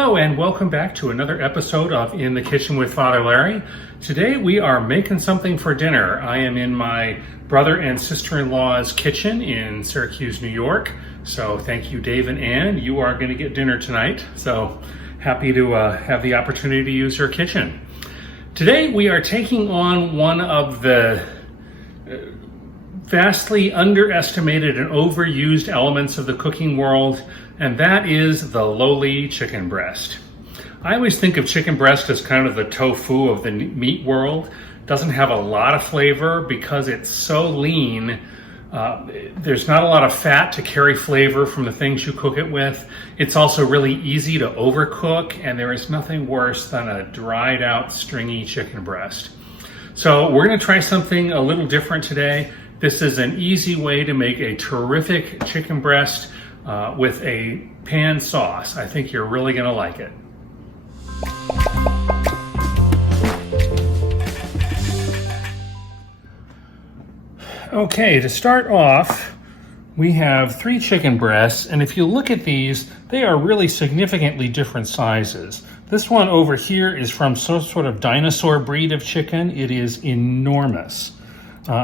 Hello and welcome back to another episode of In the Kitchen with Father Larry. Today we are making something for dinner. I am in my brother and sister-in-law's kitchen in Syracuse, New York. So thank you, Dave and Ann. You are going to get dinner tonight. So happy to have the opportunity to use your kitchen. Today we are taking on one of the vastly underestimated and overused elements of the cooking world, and that is the lowly chicken breast. I always think of chicken breast as kind of the tofu of the meat world. It doesn't have a lot of flavor because it's so lean. There's not a lot of fat to carry flavor from the things you cook it with. It's also really easy to overcook, and there is nothing worse than a dried out, stringy chicken breast. So we're going to try something a little different today. This is an easy way to make a terrific chicken breast with a pan sauce. I think you're really going to like it. Okay, to start off, we have 3 chicken breasts, and if you look at these, they are really significantly different sizes. This one over here is from some sort of dinosaur breed of chicken. It is enormous.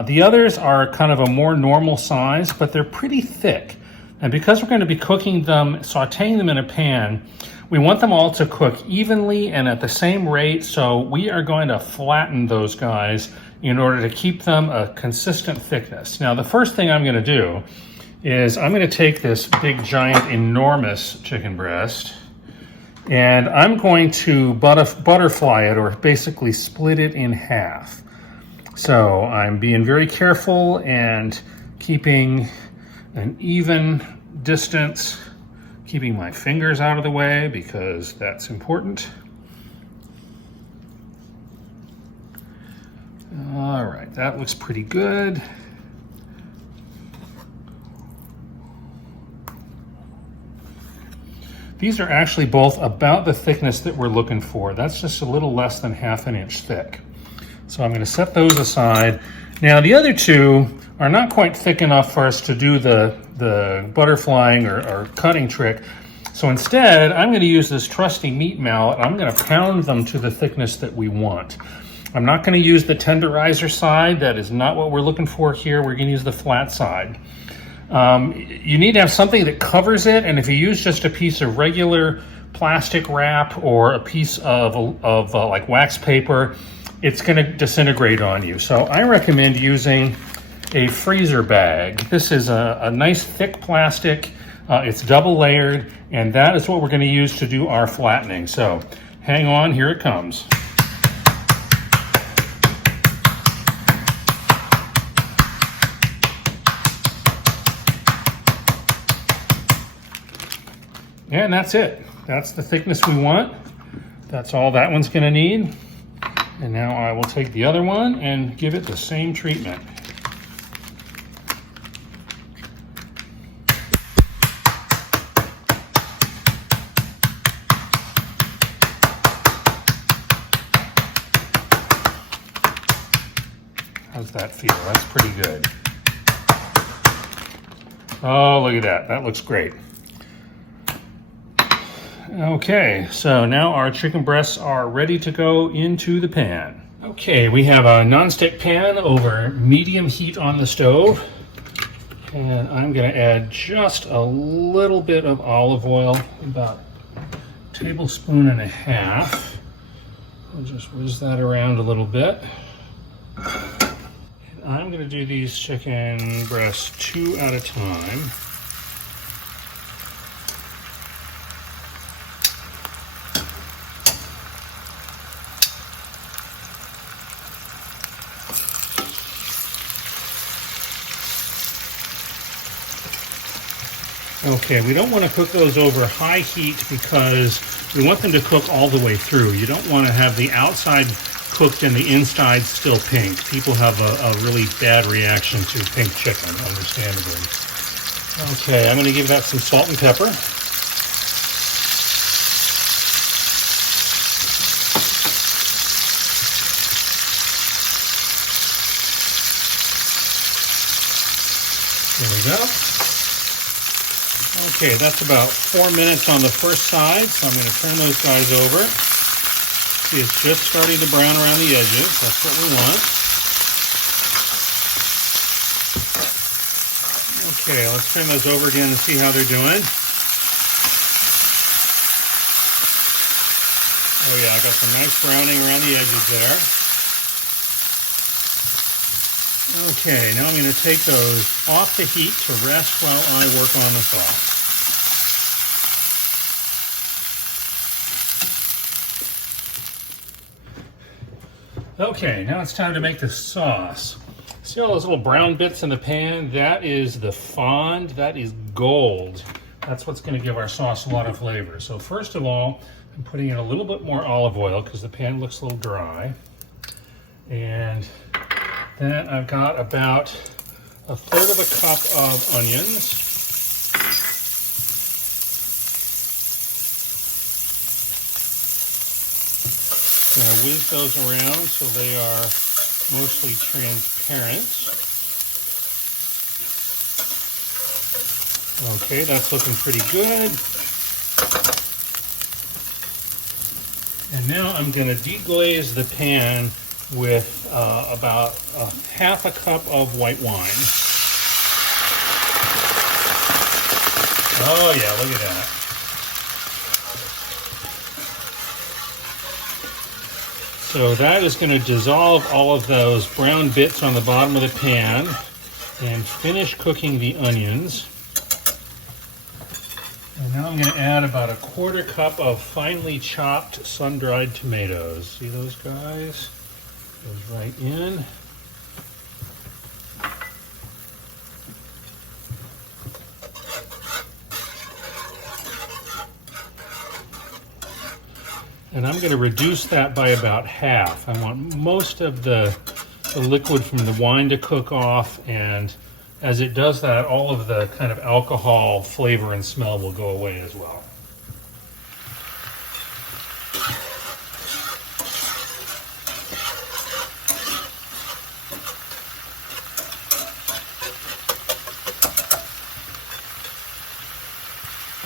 The others are kind of a more normal size, but they're pretty thick. And because we're going to be cooking them, sauteing them in a pan, we want them all to cook evenly and at the same rate, so we are going to flatten those guys in order to keep them a consistent thickness. Now, the first thing I'm going to do is I'm going to take this big, giant, enormous chicken breast, and I'm going to butterfly it, or basically split it in half. So I'm being very careful and keeping an even distance, keeping my fingers out of the way because that's important. All right, that looks pretty good. These are actually both about the thickness that we're looking for. That's just a little less than ½ an inch thick. So I'm going to set those aside. Now the other 2 are not quite thick enough for us to do the butterflying or cutting trick. So instead, I'm going to use this trusty meat mallet. I'm going to pound them to the thickness that we want. I'm not going to use the tenderizer side. That is not what we're looking for here. We're going to use the flat side. You need to have something that covers it, and if you use just a piece of regular plastic wrap or a piece of like wax paper, it's going to disintegrate on you. So I recommend using a freezer bag. This is a nice thick plastic. It's double layered, and that is what we're going to use to do our flattening. So hang on, here it comes. And that's it. That's the thickness we want. That's all that one's going to need. And now I will take the other one and give it the same treatment. How's that feel? That's pretty good. Oh, look at that. That looks great. Okay, so now our chicken breasts are ready to go into the pan. Okay, we have a nonstick pan over medium heat on the stove. And I'm going to add just a little bit of olive oil, about a tablespoon and a half. I'll just whiz that around a little bit. And I'm going to do these chicken breasts 2 at a time. Okay, we don't want to cook those over high heat because we want them to cook all the way through. You don't want to have the outside cooked and the inside still pink. People have a really bad reaction to pink chicken, understandably. Okay, I'm going to give that some salt and pepper. There we go. Okay, that's about 4 minutes on the first side, so I'm going to turn those guys over. See, it's just starting to brown around the edges. That's what we want. Okay, let's turn those over again and see how they're doing. Oh yeah, I got some nice browning around the edges there. Okay, now I'm going to take those off the heat to rest while I work on the sauce. Okay, now it's time to make the sauce. See all those little brown bits in the pan? That is the fond, that is gold. That's what's going to give our sauce a lot of flavor. So first of all, I'm putting in a little bit more olive oil because the pan looks a little dry. And then I've got about 1/3 of a cup of onions. I'm going to whiz those around so they are mostly transparent. Okay, that's looking pretty good. And now I'm going to deglaze the pan with about 1/2 cup of white wine. Oh yeah, look at that. So that is going to dissolve all of those brown bits on the bottom of the pan and finish cooking the onions. And now I'm going to add about 1/4 cup of finely chopped sun-dried tomatoes. See those guys? Goes right in. And I'm going to reduce that by about 1/2. I want most of the liquid from the wine to cook off, and as it does that, all of the kind of alcohol flavor and smell will go away as well.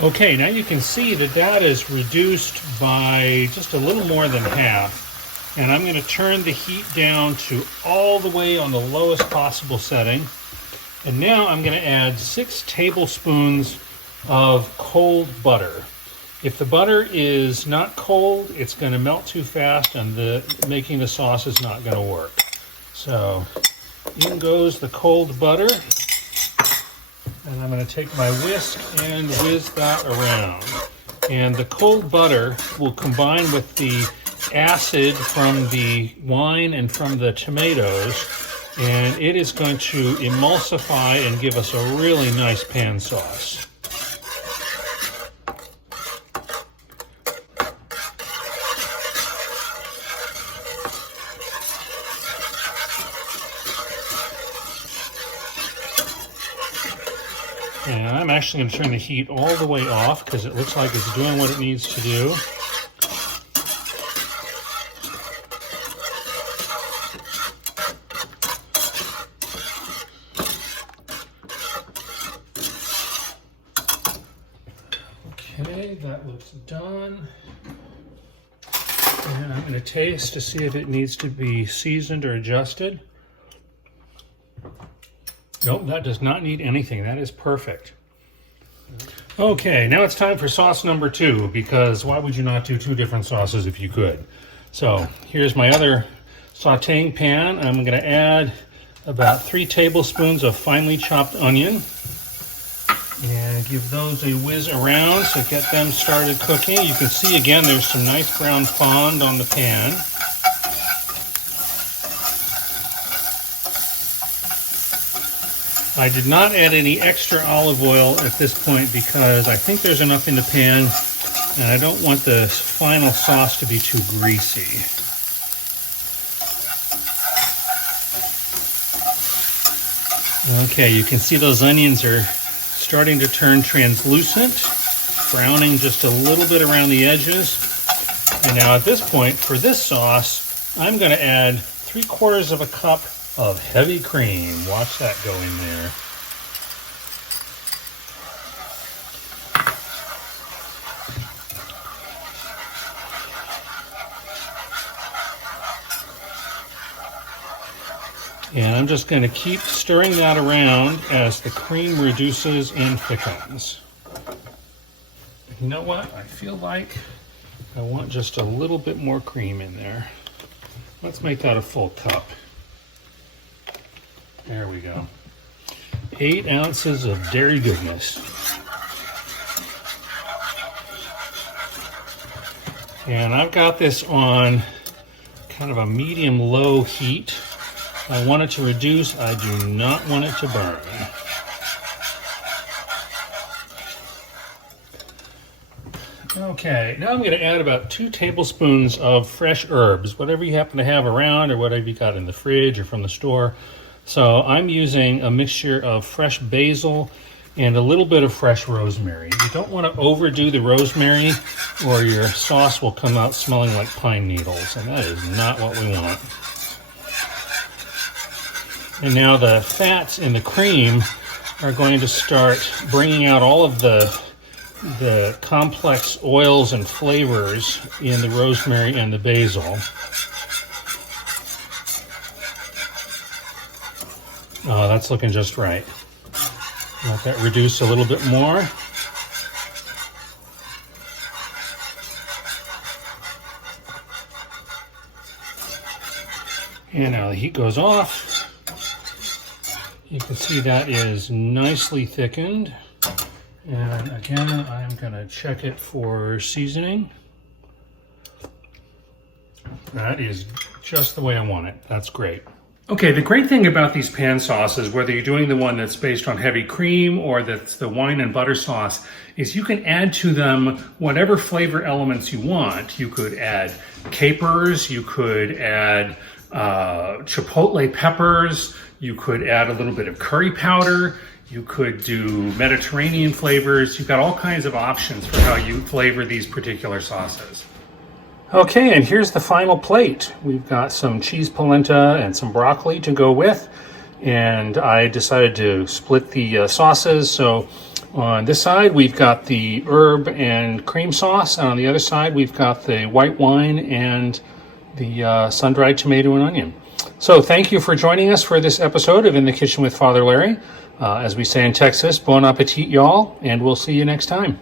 Okay, now you can see that that is reduced by just a little more than 1/2. And I'm going to turn the heat down to all the way on the lowest possible setting. And now I'm going to add 6 tablespoons of cold butter. If the butter is not cold, it's going to melt too fast and making the sauce is not going to work. So in goes the cold butter. And I'm going to take my whisk and whiz that around. And the cold butter will combine with the acid from the wine and from the tomatoes, and it is going to emulsify and give us a really nice pan sauce. And I'm actually going to turn the heat all the way off because it looks like it's doing what it needs to do. Okay, that looks done. And I'm going to taste to see if it needs to be seasoned or adjusted. Nope, that does not need anything. That is perfect. Okay, now it's time for sauce number 2, because why would you not do 2 different sauces if you could? So here's my other sauteing pan. I'm going to add about 3 tablespoons of finely chopped onion and give those a whiz around to get them started cooking. You can see again there's some nice brown fond on the pan. I did not add any extra olive oil at this point because I think there's enough in the pan and I don't want the final sauce to be too greasy. Okay, you can see those onions are starting to turn translucent, browning just a little bit around the edges. And now at this point, for this sauce, I'm going to add 3/4 of a cup of heavy cream. Watch that go in there. And I'm just going to keep stirring that around as the cream reduces and thickens. You know what? I feel like I want just a little bit more cream in there. Let's make that a full cup. There we go. 8 ounces of dairy goodness. And I've got this on kind of a medium-low heat. I want it to reduce. I do not want it to burn. Okay, now I'm going to add about 2 tablespoons of fresh herbs, whatever you happen to have around or whatever you got in the fridge or from the store. So I'm using a mixture of fresh basil and a little bit of fresh rosemary. You don't want to overdo the rosemary or your sauce will come out smelling like pine needles, and that is not what we want. And now the fats in the cream are going to start bringing out all of the complex oils and flavors in the rosemary and the basil. Oh, that's looking just right. Let that reduce a little bit more. And now the heat goes off. You can see that is nicely thickened. And again, I'm going to check it for seasoning. That is just the way I want it. That's great. Okay, the great thing about these pan sauces, whether you're doing the one that's based on heavy cream or that's the wine and butter sauce, is you can add to them whatever flavor elements you want. You could add capers, you could add chipotle peppers, you could add a little bit of curry powder, you could do Mediterranean flavors. You've got all kinds of options for how you flavor these particular sauces. Okay, and here's the final plate. We've got some cheese polenta and some broccoli to go with, and I decided to split the sauces. So on this side, we've got the herb and cream sauce, and on the other side, we've got the white wine and the sun-dried tomato and onion. So thank you for joining us for this episode of In the Kitchen with Father Larry. As we say in Texas, bon appetit, y'all, and we'll see you next time.